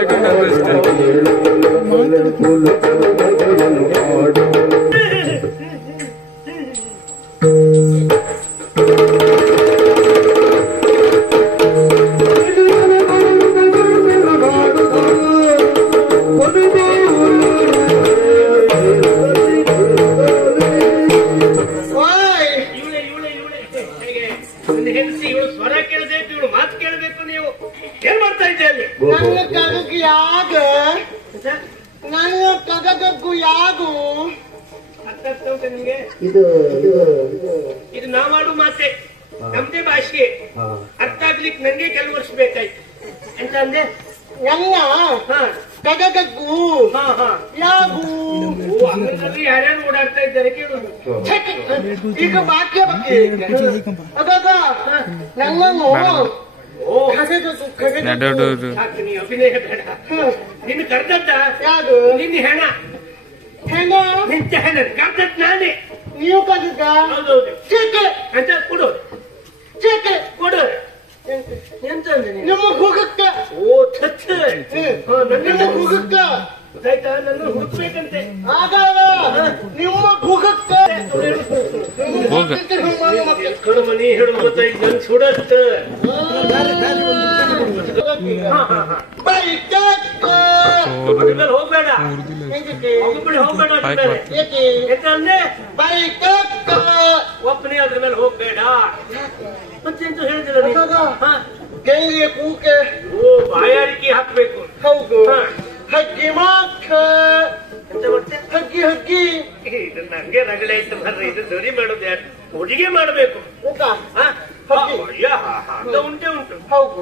Second ಅಷ್ಟೇ. ಸ್ವರ ಕೇಳಬೇಕು, ಇವಳು ಮಾತು ಕೇಳಬೇಕು. ನೀವು ಏನ್ ಮಾಡ್ತಾ ಇದ್ದೆ ಅಲ್ಲಿ? ನನ್ನ ಕಗಗು ಯಾಗ, ನನ್ನ ಕಗಗು ಯಾಗು ಅರ್ಥ ಆಗ್ತಾ ಉಂಟು ನಿಮ್ಗೆ? ಇದು ಇದು ನಾ ಮಾಡು ಮಾತೆ, ನಮ್ದೇ ಭಾಷೆ. ಅರ್ಥ ಆಗ್ಲಿಕ್ಕೆ ನಂಗೆ ಕೆಲವು ವರ್ಷ ಬೇಕಾಯ್ತು. ಎಂತ ಅಂದೆ? ಎಲ್ಲ ಕಗಗು ಯಾಗು. ಅಂಗನಲ್ಲಿ ಯಾರ್ಯಾರು ಓಡಾಡ್ತಾ ಇದ್ದಾರೆ ಕೇಳುದು. ಈಗ ವಾಕ್ಯ ಬಗ್ಗೆ ಅದಾಗ ನನ್ನನ್ನು ಸಾಕು, ನೀ ಅಭಿನಯ ಬೇಡ. ನಿನ್ನ ಕರ್ದದ್ದ ಯಾರು? ನಿನ್ನ ಹೆಣ ಹೆಣ ನಿಂತ ಹೆಣ ಕರ್ದದ್ ನಾನೇ. ನೀವು ಕಗಗ ಹೌದೌದು. ಚೇಕೆ ಅಂತ ಕೊಡು, ಚೇಕೆ ಕೊಡು. ಎಂತ ಅಂದ್ರೆ ನೀನು? ನಿಮ್ಮ ಹೋಗಕ್ಕ ಓ ಥಚ್ಚ ನಿಮ್ಮ ಹೋಗಕ್ಕ ಗೊತ್ತಾಯ್ತಾ? ನನ್ನ ಹುಡುಕ್ಬೇಕಂತೆ. ಆಗಲ್ಲ ನಿಮ್ಮ ಹೋಗಕ್ಕ ಕಡು ಮನಿ ಹಿಡಿದು ಗೊತ್ತಾಯ್ತು. ನನ್ ಸುಡತ್ತ ಹೋಗ್ಬೇಡ, ಹೋಗ್ಬೇಡ. ಎಂತ ಅಂದ್ರೆ ಒಪ್ಪನೆ ಅದ್ರ ಮೇಲೆ ಹೋಗ್ಬೇಡ ಮತ್ತೆಂತ ಹೇಳಿದಿಲ್ಲ ನೀನು? ಗೈಗೆ ಕೂಕೆ ಓ ಬಾಯಾರಿಕೆ ಹಾಕ್ಬೇಕು. ಹೌದು. ಹಗ್ಗಿ ಮಾಕ ಎಂತ ಮತ್ತೆ ಹಗ್ಗಿ ಹಗ್ಗಿ ಇದು ನಂಗೆ ರಗಳೆ ಆಯ್ತು ಬರ್ರಿ. ಇದು ಧ್ವನಿ ಮಾಡೋದು ಯಾರು? ಹುಡುಗೆ ಮಾಡ್ಬೇಕು. ಉಂಟೆ ಉಂಟು. ಹೌದು.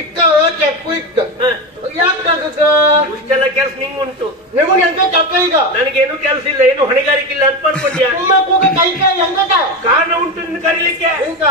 ಇಕ್ಕ ಚಕ್ಕು ಇಕ್ಕ ಯಾಕಾಗ ಇಷ್ಟೆಲ್ಲ ಕೆಲಸ ನಿಂಗ್ ಉಂಟು. ನಿಮಗೆ ಎಂತ ಚಕ್ಕ ಈಗ? ನನಗೇನು ಕೆಲಸ ಇಲ್ಲ, ಏನು ಹೊಣೆಗಾರಿಕೆ ಇಲ್ಲ ಅಂತ ಅನ್ಕೊಂಡ್ಯಾ? ಸುಮ್ಮನೆ ಕೂಗ ಕೈ ಕೈ ಹೆಂಗದ ಕಾರಣ ಉಂಟು ನಿನ್ನ ಕರೀಲಿಕ್ಕೆ. ಎಂತ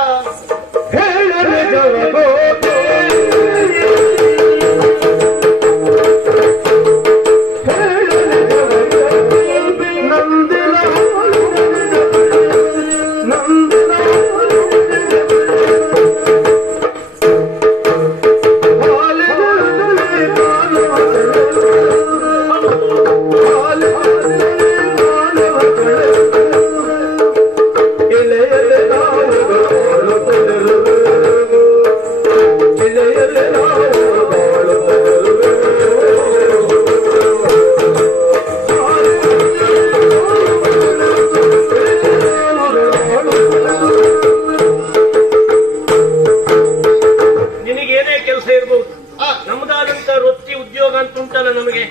ನಮ್ದಾದಂತ ವೃತ್ತಿ ಉದ್ಯೋಗ ಅಂತ ಉಂಟಲ್ಲ ನಮಗೆ,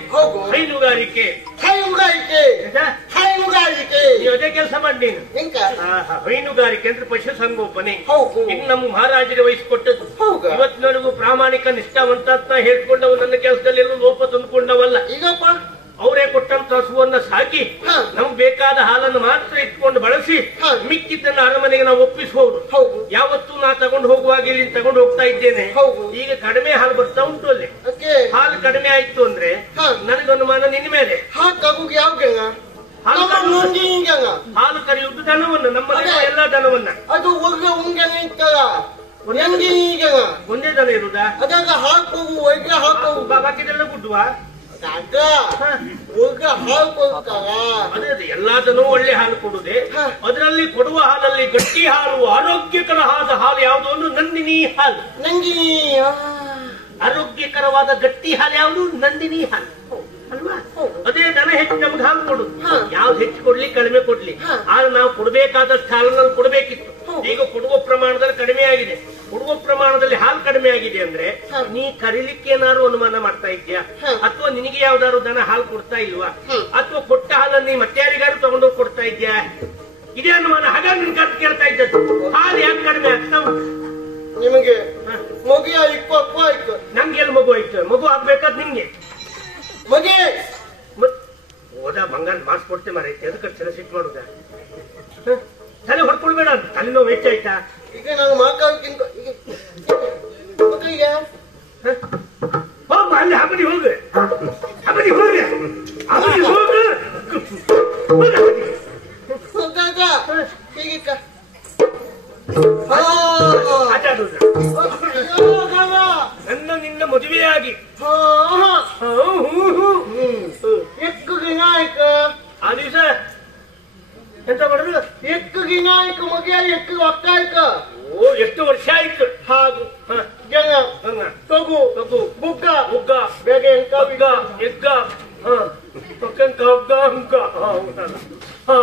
ಹೈನುಗಾರಿಕೆ. ನೀವು ಅದೇ ಕೆಲಸ ಮಾಡಿ ನೀನು. ಹೈನುಗಾರಿಕೆ ಅಂದ್ರೆ ಪಶು ಸಂಗೋಪನೆ. ಇನ್ನು ನಮ್ಮ ಮಹಾರಾಜರಿಗೆ ವಹಿಸಿಕೊಟ್ಟದ್ದು. ಇವತ್ತಿನವರೆಗೂ ಪ್ರಾಮಾಣಿಕ ನಿಷ್ಠಾವಂತ ಹೇಳ್ಕೊಂಡವು. ನನ್ನ ಕೆಲಸದಲ್ಲಿ ಎಲ್ಲೂ ಲೋಪ ತಂದುಕೊಂಡವಲ್ಲ. ಈಗಪ್ಪ ಅವರೇ ಕೊಟ್ಟಂತ ಹಸುವನ್ನ ಸಾಕಿ ನಮ್ಗೆ ಬೇಕಾದ ಹಾಲನ್ನು ಮಾತ್ರ ಇಟ್ಕೊಂಡು ಬಳಸಿ ಮಿಕ್ಕಿದ್ದನ್ನ ಅರಮನೆಗೆ ನಾವು ಒಪ್ಪಿಸಬಹುದು. ಯಾವತ್ತೂ ನಾ ತಗೊಂಡು ಹೋಗುವಾಗ ಇಲ್ಲಿ ತಗೊಂಡು ಹೋಗ್ತಾ ಇದ್ದೇನೆ. ಈಗ ಕಡಿಮೆ ಹಾಲು ಬರ್ತಾ ಉಂಟು ಅಲ್ಲಿ. ಹಾಲು ಕಡಿಮೆ ಆಯ್ತು ಅಂದ್ರೆ ನನಗೆ ಅನುಮಾನ ನಿನ್ನ ಮೇಲೆ. ಹಾಲು ಕರೆಯುವುದು ದನವನ್ನ, ನಮ್ಮಲ್ಲಿ ಎಲ್ಲಾ ದನವನ್ನ. ಅದು ಒಂದೇ ದನ ಇರುವುದಾ? ಅದಾಗ ಹಾಕು ಬಾಕಿದೆಲ್ಲ ಗುಡ್ಡುವ. ಅದೇ ಎಲ್ಲಾ ದನವೂ ಒಳ್ಳೆ ಹಾಲು ಕೊಡುವುದೇ. ಅದರಲ್ಲಿ ಕೊಡುವ ಹಾಲಲ್ಲಿ ಗಟ್ಟಿ ಹಾಲು, ಆರೋಗ್ಯಕರವಾದ ಹಾಲು ಯಾವುದು ಅಂದ್ರೆ ನಂದಿನಿ ಹಾಲು. ನಂದಿನಿ ಆರೋಗ್ಯಕರವಾದ ಗಟ್ಟಿ ಹಾಲು ಯಾವುದು? ನಂದಿನಿ ಹಾಲು ಅಲ್ವಾ? ಅದೇ ದನ ಹೆಚ್ಚು ನಮ್ಗೆ ಹಾಲು ಕೊಡುದು. ಯಾವ್ದು ಹೆಚ್ಚು ಕೊಡ್ಲಿ ಕಡಿಮೆ ಕೊಡ್ಲಿ, ಆದ್ರೆ ನಾವು ಕೊಡ್ಬೇಕಾದಷ್ಟು ಹಾಲನ್ನು ಕೊಡ್ಬೇಕಿತ್ತು. ಈಗ ಕೊಡುವ ಪ್ರಮಾಣದಲ್ಲಿ ಕಡಿಮೆ ಆಗಿದೆ. ಕೊಡುವ ಪ್ರಮಾಣದಲ್ಲಿ ಹಾಲು ಕಡಿಮೆ ಆಗಿದೆ ಅಂದ್ರೆ ನೀ ಕರೀಲಿಕ್ಕೆ ಏನಾದ್ರು ಅನುಮಾನ ಮಾಡ್ತಾ ಇದ್ಯಾ? ಅಥವಾ ನಿನಗೆ ಯಾವ್ದಾದ್ರು ದನ ಹಾಲು ಕೊಡ್ತಾ ಇಲ್ವಾ? ಅಥವಾ ಕೊಟ್ಟ ಹಾಲನ್ನು ನೀ ಮತ್ತೆ ಯಾರಿಗಾರು ತಗೊಂಡೋಗಿ ಕೊಡ್ತಾ ಇದ್ಯಾ? ಇದೇ ಅನುಮಾನ. ಹಾಗಾಗಿ ನಿನ್ ಕರ್ತು ಕೇಳ್ತಾ ಇದ್ದದ್ದು ಹಾಲು ಯಾಕೆ ಕಡಿಮೆ ಆಗ್ತಾ ಉಂಟು ನಿಮಗೆ? ಮಗು ಇಕ್ಕು ಅಪ್ಪ ಆಯ್ತು. ನಂಗೆ ಎಲ್ಲಿ ಮಗು ಆಯ್ತು? ಮಗು ಆಗ್ಬೇಕಾದ್ ನಿಮ್ಗೆ. ಮಗಿ ಹೋದ ಬಂಗಾರ ಮಾಡಿಸ್ಕೊಡ್ತೆ ಮಾರೈತೆ. ಅದಕ್ಕೆ ಚಲ ಸಿಟ್ಟು ಮಾಡುದ? ತಲೆ ಹೊಡ್ಕೊಳ್ಬೇಡ. ತಲೆನೋವು ಹೆಚ್ಚಾಯ್ತಾ? ಈಗ ನಾನು ಮಾತಾಡ್ತೀನಿ. ಹೋಗ ಅಲ್ಲಿ ಹಬ್ಬದಿ ಹೋಗು, ಹಬ್ಬದಿ ಹೋಗ, ಹಬ್ಬದಿ ಹೋಗು. ಹೀಗಿಕ್ಕ ನನ್ನ ನಿನ್ನ ಮದುವೆಯಾಗಿ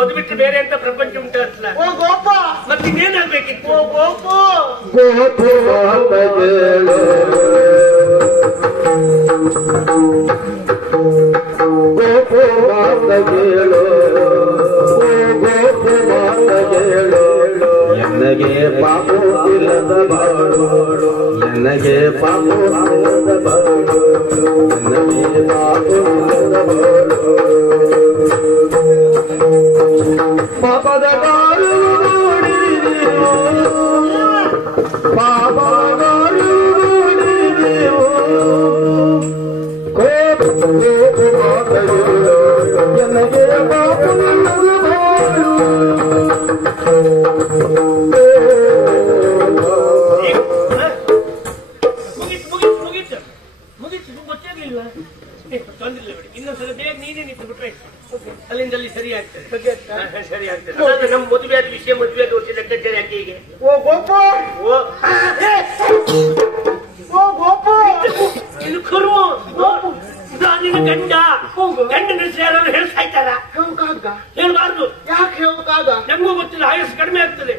ಅದು ಬಿಟ್ಟು ಬೇರೆ ಅಂತ ಪ್ರಪಂಚ ಉಂಟಲ್ಲ. ಮತ್ತೆ ಇನ್ನೇನಾಗ್ಬೇಕಿತ್ತು? ನನಗೆ ಪಾಪು ಇಲ್ಲದ ಬಾಳು, ನನಗೆ ಪಾಪು ಇಲ್ಲದ ಬಾಳು, ನನಗೆ ಪಾಪು ಇಲ್ಲದ ಬಾಳು. ಪಾಪದ ಬಾಳು ನೋಡಿದೆವು, ಪಾಪದ ಬಾಳು ನೋಡಿದೆವು. ಕೋಪು ಮಾತಗಳು ನನಗೆ ಪಾಪು ಇಲ್ಲದ ಬಾಳು. ಇನ್ನೊಂದ್ಸಲ ಬೇಗ ನೀನೇ ನಿಂತು ಬಿಟ್ರೆ ಅಲ್ಲಿಂದಲ್ಲಿ ಸರಿ ಆಗ್ತದೆ. ಸರಿ ಆಗ್ತದೆ. ನಮ್ಮ ಮದುವೆ ಆದ ವಿಷಯ, ಮದುವೆ ವರ್ಷ ಲೆಕ್ಕಾಚಾರ ಯಾಕೆ ಹೀಗೆ? ಇದು ಕರು ನಿನ್ನ ಗಂಡ ಗಂಡನ ಯಾರು ಹೇಳ್ಸಾಯ್ತಾರ? ಹೇಳ್ಬಾರ್ದು. ಯಾಕೆ ಹೇಳ್ಬೇಕಾಗ? ನಮಗೂ ಗೊತ್ತಿಲ್ಲ, ಆಯಸ್ಸು ಕಡಿಮೆ ಆಗ್ತದೆ.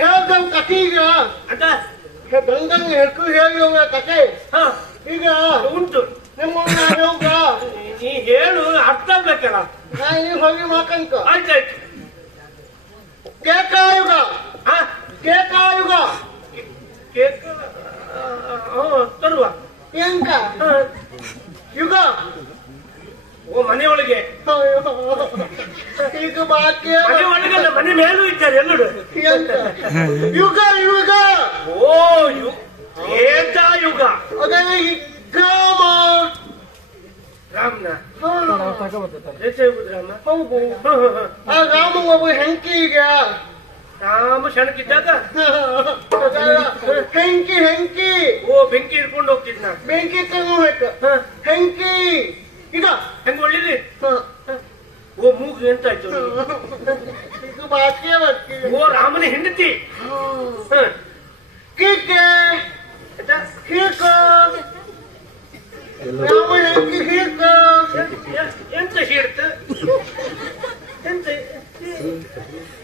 ಹೇಳ್ದ ಕಥೆ ಈಗ ಅಂತ ಗಂಗಂಗೆ ಹೆಡ್ಕು ಹೇಳಿ ಕಥೆ ಈಗ ಉಂಟು. ನಿಮ್ಮನ್ನ ಹೇಳ ನೀ ಹೇಳು, ಅರ್ಥ ಆಗ್ಬೇಕಲ್ಲ. ನೀವು ಹೋಗಿ ಮಾಕಂಕ. ಆಯ್ತಾಯ್ತು. ಕೇಕಾಯುಗ ಕೇಕಾಯುಗ ತರುವ ಎಂಕ ಯುಗ. ಓ, ಮನೆಯೊಳಗೆ. ಈಗ ಬಾಕಿ ಮನೆ ಒಳಗಲ್ಲ, ಮನೆ ಮೇಲೂ ಇದ್ದಾರೆ ಎಲ್ಲರೂ. ಯುಗ ಯುಗ. ಓ ಯುಗ. ಅದೇ ಗ್ರಾಮ ರಾಮನ ರಾಮ. ಹೌದು. ಆ ರಾಮ ಒಬ್ಬ ಹೆಂಕಿ ಈಗ ರಾಮ ಸಣ್ಣಕ್ಕಿದ್ದಾಗ ಹೆಂಕಿ ಹೆಂಕಿ. ಓ, ಬೆಂಕಿ ಹಿಡ್ಕೊಂಡು ಹೋಗ್ತಿದ್ನ. ಬೆಂಕಿ ತಗೋಬೇಕು. ಹೆಂಕಿ ಈಗ ಹೆಂಗ ಒಳ್ಳಿದಿ? ಓ, ಮೂಗು ಎಂತಾಯ್ತು? ಈಗ ಬಾಕಿ ಓ, ರಾಮನ ಹೆಂಡತಿ. ಕೀಕೆ ಕೀಕ ರಾಮ ಹೆಂಕಿ ಕೀಕ. ಎಂತ ಶೀರ್ತ? ಎಂತ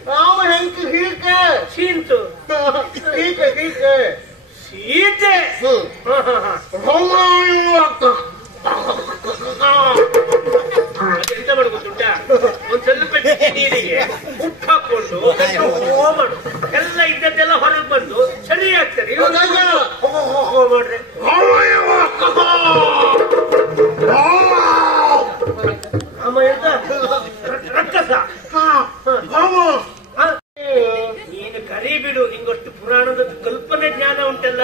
ರಾಮ ಹೆಂಕಿ ಕೀಕೆ ಶೀಂತು ಕೀಕೆ ಕೀಕೆ ಸೀತೆ. ಎಂತ ಮಾಡ್ಕೊತುಂಟ? ಒಂದ್ ಸ್ವಲ್ಪ ನೀರಿಗೆ ಉಪ್ಪು ಹಾಕೊಂಡು ಮಾಡು, ಎಲ್ಲ ಇದ್ದದ್ದೆಲ್ಲ ಹೊರಗೆ ಬಂದು ಸರಿ ಆಗ್ತದೆ. ಮಾಡ್ರಿ ಅಮ್ಮ ಎಂತ ರಕ್ಕಸ. ನೀನು ಕರಿಬಿಡು, ನಿಂಗಷ್ಟು ಪುರಾಣದ ಕಲ್ಪನೆ ಜ್ಞಾನ ಉಂಟಲ್ಲ.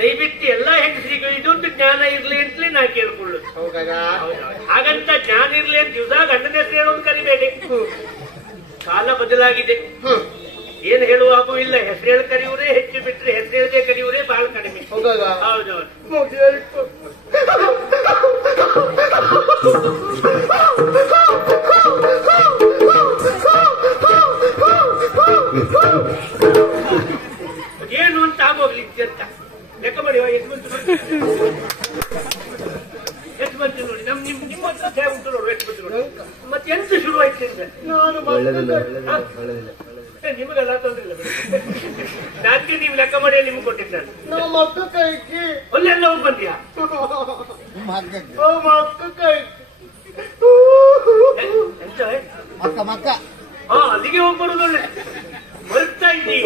ದಯವಿಟ್ಟು ಎಲ್ಲಾ ಹೆಂಗಸರಿಗೂ ಇದೊಂದು ಜ್ಞಾನ ಇರ್ಲಿ ಅಂತಲೇ ನಾ ಕೇಳ್ಕೊಳ್ಳೋದು. ಹಾಗಂತ ಜ್ಞಾನ ಇರ್ಲಿ ಅಂತ ದಿವಸ ಗಂಡನ ಹೆಸರು ಹೇಳೋದು ಕರಿಬೇಡಿ. ಕಾಲ ಬದಲಾಗಿದೆ, ಏನ್ ಹೇಳುವ ಹಾಗೂ ಇಲ್ಲ. ಹೆಸರು ಹೇಳಿ ಕರೆಯುವರೇ ಹೆಚ್ಚು, ಬಿಟ್ರೆ ಹೆಸರು ಹೇಳದೆ ಕರೆಯುವರೇ ಬಹಳ ಕಡಿಮೆ. ಹೌದೌದು. ಏನು ಅಂತ ಆಗೋಗ್ಲಿ ಅಂತ ಲೆಕ್ಕ ಮಾಡಿ. ಎಷ್ಟು ಬಂತು ನೋಡಿ. ನಿಮ್ಮ ಹತ್ರ ಉಂಟು ನೋಡು, ಎಷ್ಟು ಬಂತು ನೋಡಿ. ಮತ್ತೆ ಎಂತ ಶುರುವಾಯ್ತು ಅಂದ್ರೆ ನಿಮಗೆಲ್ಲ ತೊಂದ್ರೆ ಇಲ್ಲ. ನಾಲ್ಕು ನೀವು ಲೆಕ್ಕ ಮಾಡಿ ನಿಮ್ಗೆ ಕೊಟ್ಟಿದ್ದ. ಅಲ್ಲೆಲ್ಲ ಹೋಗಿ ಬಂದ್ಯಾ? ಎಂತ? ಅಲ್ಲಿಗೆ ಹೋಗಿ ಬರುದು ಒಳ್ಳೆ. ಬರ್ತಾ ಇದ್ದೀ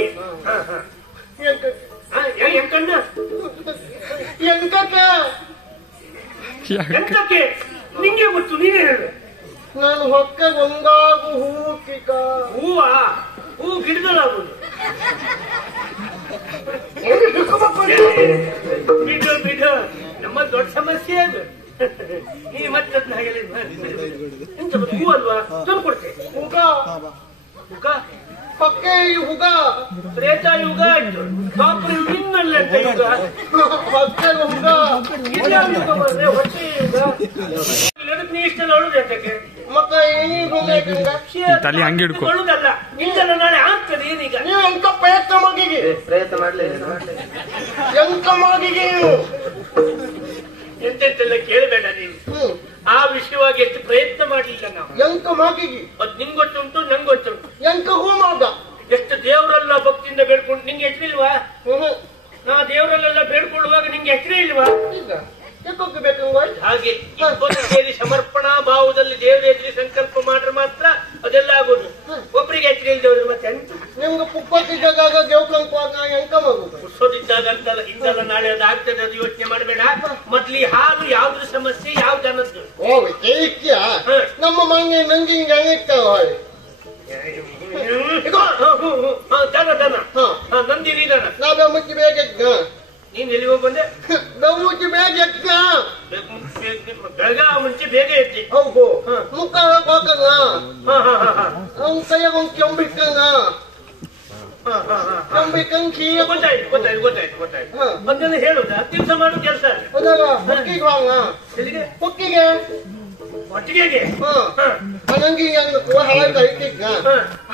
ಎಂಕಣ್ಣ? ಎಂತಕ್ಕೆ ನಿಂಗೆ ಗೊತ್ತು, ನೀನೇ ಹೇಳು. ನಾನು ಹೊಕ್ಕ ಒಂದಾಗು ಹೂಕಿಕ. ಹೂವಾ? ಹೂ ಗಿಡದಲ್ಲಾಗುದು. ಬಿಡು, ನಮ್ಮ ದೊಡ್ಡ ಸಮಸ್ಯೆ ಅದು. ಈ ಮತ್ತೆ ಎಂತ ಹೂ ಅಲ್ವಾ? ತಂದು ಕೊಡ್ತೆ. ಹುಗ ಹುಗ ಪಕ್ಕೆ ಹುಗ. ತ್ರೇತಾ ಯುಗ ಆಯ್ತು, ಕಾಪುರಿ ಇನ್ನಲ್ಲ ಅಂತ ಯುಗ. ಪಕ್ಕೆ ಹುಗ. ಯುಗ ಬಂದ್ರೆ ಹೊಟ್ಟೆ ಯುಗ. ನೀ ಇಷ್ಟೆಲ್ಲ ಅಳುದು ಎಂತಕ್ಕೆ? ಮತ್ತೆ ತಲೆ ಹಂಗೆ ಹಿಡ್ಕೊ. ಅಳುದಲ್ಲ, ನಿಂದೆಲ್ಲ ನಾಳೆ ಆಗ್ತದೆ. ಏನೀಗ ನೀವು ಎಂತ ಪ್ರಯತ್ನ ಮಗಿಗೆ ಪ್ರಯತ್ನ ಮಾಡ್ಲಿಲ್ಲ. ಎಂತ ಮಗಿಗೆ ನೀವು ಎಂತೆಂತೆಲ್ಲ ಕೇಳಬೇಡ ನೀನು. ಆ ವಿಷಯವಾಗಿ ಎಷ್ಟು ಪ್ರಯತ್ನ ಮಾಡಲಿಲ್ಲ ನಾವು. ಎಂಕ ಮಾಗಿಗಿ ಅದು ನಿಂಗ್ ಗೊತ್ತುಂಟು, ನಂಗೆ ಗೊತ್ತುಂಟು. ಎಂಕ ಹೂಮಾಗ ಎಷ್ಟು ದೇವರೆಲ್ಲ ಭಕ್ತಿಯಿಂದ ಬೇಡ್ಕೊಂಡು ನಿಂಗೆ ಹೆಸರಿಲ್ವಾ? ನಾ ದೇವರಲ್ಲೆಲ್ಲ ಬೇಡ್ಕೊಳ್ಳುವಾಗ ನಿಂಗೆ ಹೆಸರೇ ಇಲ್ವಾ? ಈಗ ಎಕ್ಕೋಕ್ಕೆ ಬೇಕು ಹಾಗೆ ಸೇರಿ ಸಮರ್ಪಣಾ ಭಾವದಲ್ಲಿ ದೇವರ ಹೆಸರಿ ಸಂಕಲ್ಪ ಮಾಡ್ರೆ ಮಾತ್ರ ಅದೆಲ್ಲ ಆಗೋದು. ಒಬ್ಬರಿಗೆ ಹೆಸರು ಇಲ್ದವ್ರು ಮತ್ತೆ ಎಂತ ನಿಮ್ಗೆ ಪುಪ್ಪತ್ತಿದ್ದಾಗ ದೇವ್ಕಂಕುವಾಗ ಎಂಕ ಮಗುದು ಹುಸೋದಿದ್ದಾಗ ಅಂತಲ್ಲ, ಇಂದಲ್ಲ ನಾಳೆ ಅದು ಆಗ್ತದೆ, ಅದು ಯೋಚನೆ ಮಾಡಬೇಡ. ಮೊದ್ಲಿ ಹಾಲು ಯಾವ್ದ್ರ ಸಮಸ್ಯೆ, ಯಾವ ಜನದ್ದು? ಕೇಳಿಕ್ಯ ನಮ್ಮ ಮನೆ ನಂಗೆ ಹಿಂಗೆ ಹೆಂಗಿರ್ತಾವ ದನ ದನ ನಂದಿನಿ ದನ. ನಾವೇ ಮುಚ್ಚಿ ಬೇಗ ನೀನ್ ಎಲ್ಲಿ ಹೋಗಿ ಬಂದೆ? ನಾವು ಮುಚ್ಚಿ ಬೇಗ ಬೆಳಗಾವ ಮುಂಚೆ ಬೇಗ ಎತ್ತಿ. ಹೌದು ಮುಖ ಹೋಗಂಗ ಅವ್ನ ಕೈಯಾಗ ಒಂದ್ ಕೆಂಬಿಕ್ಕಂಗ ಕೆಂಬಿಕ್ಕಂಗ್ ಕೀಯ ಗೊತ್ತಾಯ್ತು ಗೊತ್ತಾಯ್ತು ಗೊತ್ತಾಯ್ತು ಗೊತ್ತಾಯ್ತು. ಅದನ್ನ ಹೇಳುದಾ? ದಿವಸ ಮಾಡು ಕೆಲಸ ಹೋದಾಗ ಹೊಕ್ಕಿಗೆ ಹೋಗ ಎಲ್ಲಿಗೆ? ಹೊಕ್ಕಿಗೆ ಒಟ್ಟಿಗೆಗೆ ನಂಗೆ ಹಂಗ ಹಾಳು ಕೈಕಿಕ್ಕ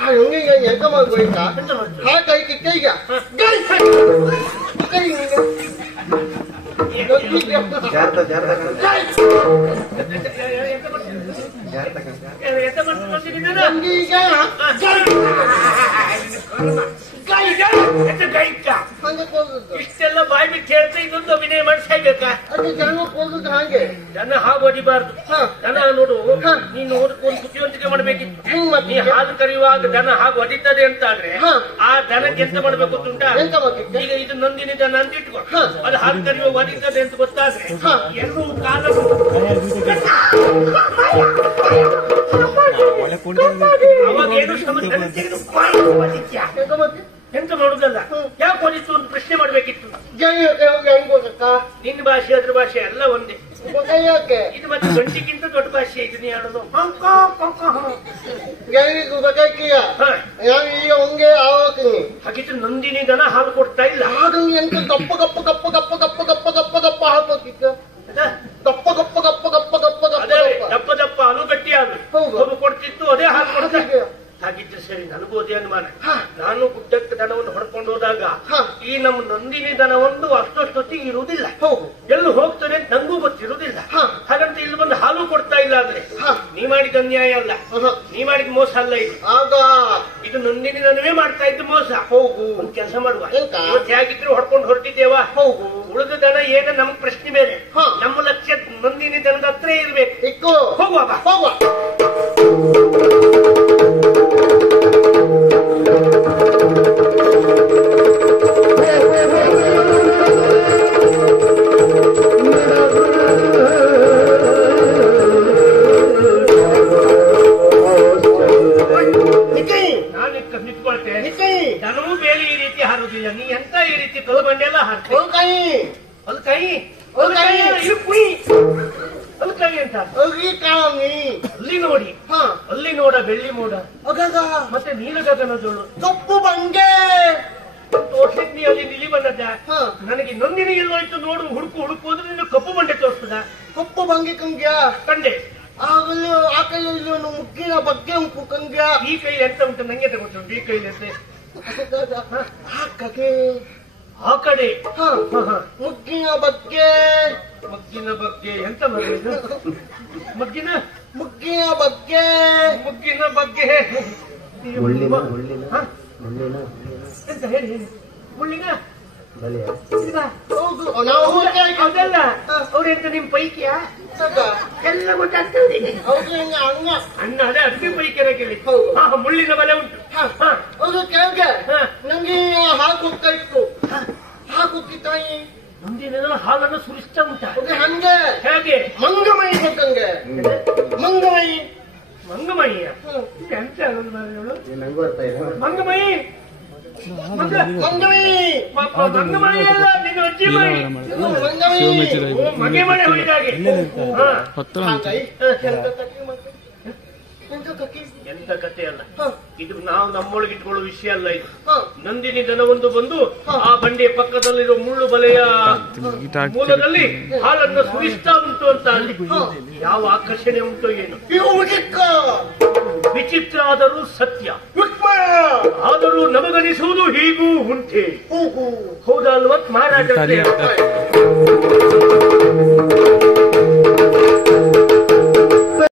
ಹಂಗೆ ಎಂತ ಮಾಡ್ಬೋಯ್ತ ಹಾಳು ಕೈಕಿಕ್ಕ ಈಗ ಇಷ್ಟೆಲ್ಲ ಬಾಯಿ ಬಿಟ್ಟು ಹೇಳ್ತಾ ಇದೊಂದು ಅಭಿನಯ ಮಾಡಿ ಸಾಯ್ಬೇಕಾ? ಹಾಗೆ ಜನ ಹಾಗೆ ಹೊಡಿಬಾರ್ದು. ದನ ನೋಡು, ನೀನು ಒಂದು ಬುದ್ಧಿವಂತಿಕೆ ಮಾಡ್ಬೇಕಿತ್ತು. ನೀ ಹಾಲು ಕರೆಯುವಾಗ ದನ ಹಾಗೆ ಹೊಡಿತದೆ ಅಂತ ಆದ್ರೆ ಆ ದನಕ್ಕೆ ಎಂತ ಮಾಡ್ಬೇಕು ಗೊತ್ತುಂಟಾ? ಈಗ ಇದು ನಂದಿನಿ ದನ ಅಂತ ಇಟ್ಕೊ, ಅದು ಹಾಲು ಕರೆಯುವಾಗ ಹೊಡಿತದೆ ಅಂತ ಗೊತ್ತಾದ್ರೆ ಎಲ್ಲರೂ ಕಾಲ ಅವಾಗ ಏನು ಸಮಸ್ಯೆ ಎಂತ ಮಾಡುದಲ್ಲ. ಯಾಕೆ ಹೊಡಿತು ಅಂತ ಪ್ರಶ್ನೆ ಮಾಡ್ಬೇಕಿತ್ತು. ನಿನ್ನ ಭಾಷೆ ಅದ್ರ ಭಾಷೆ ಎಲ್ಲ ಒಂದೇ. ಇದು ಮತ್ತೆ ಗಂಟಿಗಿಂತ ದೊಡ್ಡ ಭಾಷೆ ಇದು. ನೀ ಆಡೋದು ಹಾಗಿದ್ರೆ ನಂದಿನಿ ದನ ಹಾಲು ಕೊಡ್ತಾ ಇಲ್ಲ. ಎಂತ ಗಪ್ಪ ಗಪ್ಪ ಗಪ್ಪ ಗಪ್ಪ ಗಪ್ಪ ಗಪ್ಪ ಗಪ್ಪ ಗಪ್ಪ ಹಾಕೋತಿದ್ದ ಗಪ್ಪ ಗಪ್ಪ ಗಪ್ಪ ಗಪ್ಪ ಗಪ್ಪ ದಪ್ಪ ದಪ್ಪ ಹಾಲು ಗಟ್ಟಿ ಹಾಲು ಕೊಡ್ತಿತ್ತು, ಅದೇ ಹಾಲು ಕೊಡ್ತಾ. ಹಾಗಿದ್ರೆ ಸರಿ, ನನಗೂ ಅದೇ ಅನುಮಾನ. ನಾನು ಗುಡ್ಡಕ್ಕೆ ದನವನ್ನು ಹೊಡ್ಕೊಂಡು ಹೋದಾಗ ಈ ನಮ್ಮ ನಂದಿನಿ ದನ ಒಂದು ಅಷ್ಟೊತ್ತಿಗೆ ಇರುವುದಿಲ್ಲ, ಎಲ್ಲೂ ಹೋಗ್ತಾನೆ ಅಂತ ನಂಗೂ ಗೊತ್ತಿರುವುದಿಲ್ಲ. ಹಾಗಂತ ಇಲ್ಲಿ ಬಂದು ಹಾಲು ಕೊಡ್ತಾ ಇಲ್ಲ ಅಂದ್ರೆ ನೀ ಮಾಡಿದ ಅನ್ಯಾಯ ಅಲ್ಲ, ನೀ ಮಾಡಿದ ಮೋಸ ಅಲ್ಲ. ಇದು ಆಗ ಇದು ನಂದಿನಿ ದನವೇ ಮಾಡ್ತಾ ಇದ್ದು ಮೋಸ. ಹೋಗು ಒಂದ್ ಕೆಲಸ ಮಾಡುವ, ಇವತ್ತು ಹೇಗಿದ್ರು ಹೊಡ್ಕೊಂಡು ಹೊರಟಿದ್ದೇವಾ? ಹೋಗು. ಉಳಿದ ದನ ಏನ ನಮ್ಗ್ ಪ್ರಶ್ನೆ ಬೇರೆ, ನಮ್ಮ ಲಕ್ಷ್ಯ ನಂದಿನಿ ದನದ ಹತ್ರ ಇರ್ಬೇಕು. ಹೋಗುವ ಹೋಗುವ. ದನವೂ ಬೇರೆ ಈ ರೀತಿ ಹಾರುದಿಲ್ಲ. ನೀ ಎಂತ ಈ ರೀತಿ ಕಲ್ಬಂಡೆ ಎಲ್ಲ ಹಾರ್ತೀವಿ. ಅಲ್ಕಾಯಿ ಅಂತ ಅಲ್ಲಿ ನೋಡಿ, ಅಲ್ಲಿ ನೋಡ ಬೆಳ್ಳಿ ಮೋಡ, ಮತ್ತೆ ನೀಲ ಗಗನದೋಳು ಕಪ್ಪು ಬಂಗೆ ತೋರ್ಸಿದ್. ನೀ ಅಲ್ಲಿ ನಿಲಿ ಬಂದದ್ದ. ನನಗೆ ನಂದಿನಿ ಎಲ್ಲೋಯ್ತು ನೋಡು, ಹುಡುಕು ಹುಡುಕು ಅಂದ್ರೆ ನೀನು ಕಪ್ಪು ಬಂಡೆ ತೋರಿಸ್ತದ. ಕಪ್ಪು ಬಂಗೆ ಕಂಗ್ಯ ಕಂಡೆ. ಆಗಲು ಆ ಕೈಯಲ್ಲಿ ಮುಗ್ಗಿನ ಬಗ್ಗೆ ಉಂಟು ಕಂಗ್ಯ. ಈ ಕೈಲಿ ಎಂತ ಉಂಟು ನಂಗೆ ತಗೊಳ್ತುಂಟು. ಈ ಕೈಲಿ ಎಂತೆ ಆ ಕಡೆ ಮುಗ್ಗಿನ ಬಗ್ಗೆ. ಮಗ್ಗಿನ ಬಗ್ಗೆ ಎಂತ ಮಾಡಿದ್ರು? ಮಗ್ಗಿನ ಮುಗ್ಗಿನ ಬಗ್ಗೆ ಮುಗ್ಗಿನ ಬಗ್ಗೆ ಎಂತ ಹೇಳಿ ಹೇಳಿ. ಮುಳ್ಳಿನ ಹೌದು, ನಾವು ಅದಲ್ಲ. ಅವ್ರೆಂತ ನಿಮ್ ಪೈಕಿಯಾ? ಎಲ್ಲ ಗೊತ್ತಾಗ್ತದೆ. ಹೌದು, ಅಣ್ಣ ಅಣ್ಣ ಅದೇ ಅಡ್ಡಿ ಪೈಕಿರ ಕೇಳಿ. ಮುಳ್ಳಿನ ಬಲೆ ಉಂಟು. ಹೌದು, ಕೇಳ್ಗೆ ನಂಗೆ ಹಾಕೋಗ್ತಾ ಇತ್ತು. ಹಾಕೋಗಿ ತಾಯಿ ನಂದಿನ ಹಾಲನ್ನು ಸುರಿಸ್ತಾ ಉಂಟ. ಹಂಗೆ ಹೇಗೆ? ಮಂಗಮಯಿ ಬೇಕಂಗೆ. ಮಂಗಮಯಿ ಮಂಗಮಯ್ಯ ಎಂತ ಮಂಗಮಯಿ ಮಂಗಮಯಿ ಮಂಗಮಯಿ ಅಲ್ಲ, ನಿನ್ನ ಅಜ್ಜಿ ಮೈ. ಮಗೆ ಮಳೆ ಹೊಯ್ದಾಗೆ ಎಂತ ಕತೆ ಅಲ್ಲ ಇದು. ನಾವು ನಮ್ಮೊಳಗೆ ಇಟ್ಕೊಳ್ಳೋ ವಿಷಯ ಅಲ್ಲ ಇದು. ನಂದಿನಿ ದನವೊಂದು ಬಂದು ಆ ಬಂಡೆಯ ಪಕ್ಕದಲ್ಲಿರೋ ಮುಳ್ಳು ಬಲೆಯ ಮೂಲದಲ್ಲಿ ಹಾಲನ್ನು ಸುರಿಸ್ತಾ ಉಂಟು ಅಂತ ಅಲ್ಲಿ ಯಾವ ಆಕರ್ಷಣೆ ಉಂಟು ಏನು. ವಿಚಿತ್ರ ಆದರೂ ಸತ್ಯ. ಆದರೂ ನಮಗನಿಸುವುದು ಹೀಗೂ ಉಂಟೆ. ಹೌದಲ್ವ ಮಹಾರಾಜ? ಿ